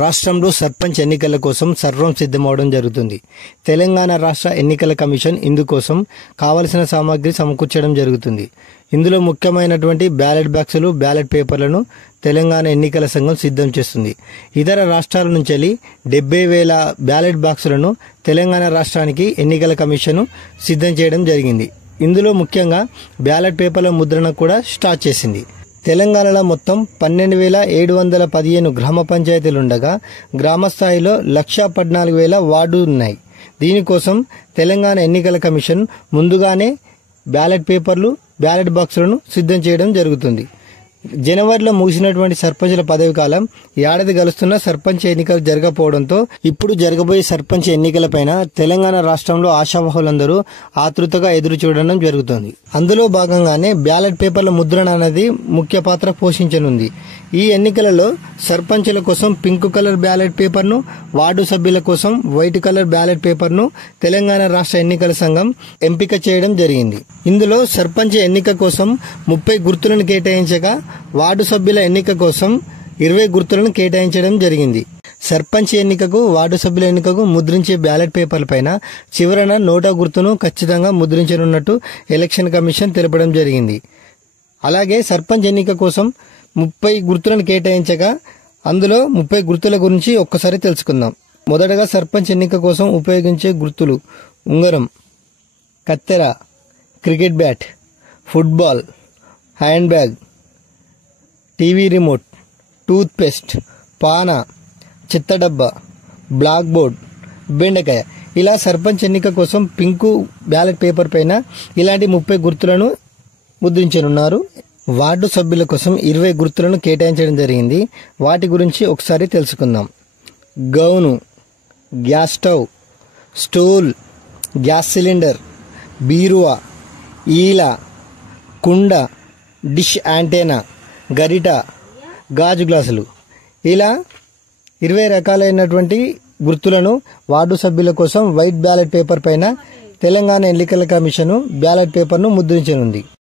రాష్ట్రంలో సర్పంచ్ ఎన్నికల కోసం సర్వం సిద్ధమవడం జరుగుతుంది. తెలంగాణ రాష్ట్ర ఎన్నికల కమిషన్ ఇందుకోసం కావలసిన సామాగ్రి సమకూర్చడం జరుగుతుంది. ఇందులో ముఖ్యమైనటువంటి బ్యాలెట్ బాక్సులు, బ్యాలెట్ పేపర్లను తెలంగాణ ఎన్నికల సంఘం సిద్ధం చేస్తుంది. ఇతర రాష్ట్రాల నుంచి 70,000 బ్యాలెట్ బాక్సులను తెలంగాణ రాష్ట్రానికి ఎన్నికల కమిషన్ సిద్ధం చేయడం జరిగింది. ఇందులో ముఖ్యంగా బ్యాలెట్ పేపర్ల ముద్రణ కూడా స్టార్ట్ చేసింది. తెలంగాణలో మొత్తం 12,715 గ్రామ పంచాయతీలుండగా గ్రామ స్థాయిలో 1,14,000 వార్డులు ఉన్నాయి. దీనికోసం తెలంగాణ ఎన్నికల కమిషన్ ముందుగానే బ్యాలెట్ పేపర్లు, బ్యాలెట్ బాక్సులను సిద్ధం చేయడం జరుగుతుంది. జనవరిలో ముగిసినటువంటి సర్పంచుల పదవి కాలం ఏడాది గలుస్తున్న సర్పంచ్ ఎన్నికలు జరగకపోవడంతో ఇప్పుడు జరగబోయే సర్పంచ్ ఎన్నికలపైన తెలంగాణ రాష్ట్రంలో ఆశావహులందరూ ఆతృతగా ఎదురు చూడడం జరుగుతోంది. అందులో భాగంగానే బ్యాలెట్ పేపర్ల ముద్రణ అనేది ముఖ్య పాత్ర పోషించనుంది. ఈ ఎన్నికలలో సర్పంచుల కోసం పింక్ కలర్ బ్యాలెట్ పేపర్ను, వార్డు సభ్యుల కోసం వైట్ కలర్ బ్యాలెట్ పేపర్ను తెలంగాణ రాష్ట్ర ఎన్నికల సంఘం ఎంపిక చేయడం జరిగింది. ఇందులో సర్పంచ్ ఎన్నిక కోసం 30 గుర్తులను కేటాయించగా వార్డు సభ్యుల ఎన్నిక కోసం 20 గుర్తులను కేటాయించడం జరిగింది. సర్పంచ్ ఎన్నికకు, వార్డు సభ్యుల ఎన్నికకు ముద్రించే బ్యాలెట్ పేపర్ల పైన చివరన నోటా గుర్తును ఖచ్చితంగా ముద్రించనున్నట్టు ఎలక్షన్ కమిషన్ తెలపడం జరిగింది. అలాగే సర్పంచ్ ఎన్నిక కోసం 30 గుర్తులను కేటాయించగా అందులో 30 గుర్తుల గురించి ఒక్కసారి తెలుసుకుందాం. మొదటగా సర్పంచ్ ఎన్నిక కోసం ఉపయోగించే గుర్తులు: ఉంగరం, కత్తెర, cricket bat, football, handbag, TV remote, toothpaste, పాన, చెత్త డబ్బా, బ్లాక్ బోర్డ్, బెండకాయ. ఇలా సర్పంచ్ ఎన్నిక కోసం పింకు బ్యాలెట్ పేపర్ పైన ఇలాంటి 30 గుర్తులను ముద్రించనున్నారు. వార్డు సభ్యుల కోసం 20 గుర్తులను కేటాయించడం జరిగింది. వాటి గురించి ఒకసారి తెలుసుకుందాం. Gown, gas stove, stool, gas cylinder, బీరువా, ఈల, కుండ, డిష్ యాంటెనా, గరిట, గాజు గ్లాసులు. ఇలా 20 రకాలైనటువంటి గుర్తులను వార్డు సభ్యుల కోసం వైట్ బ్యాలెట్ పేపర్ పైన తెలంగాణ ఎన్నికల కమిషన్ బ్యాలెట్ పేపర్ను ముద్రించనుంది.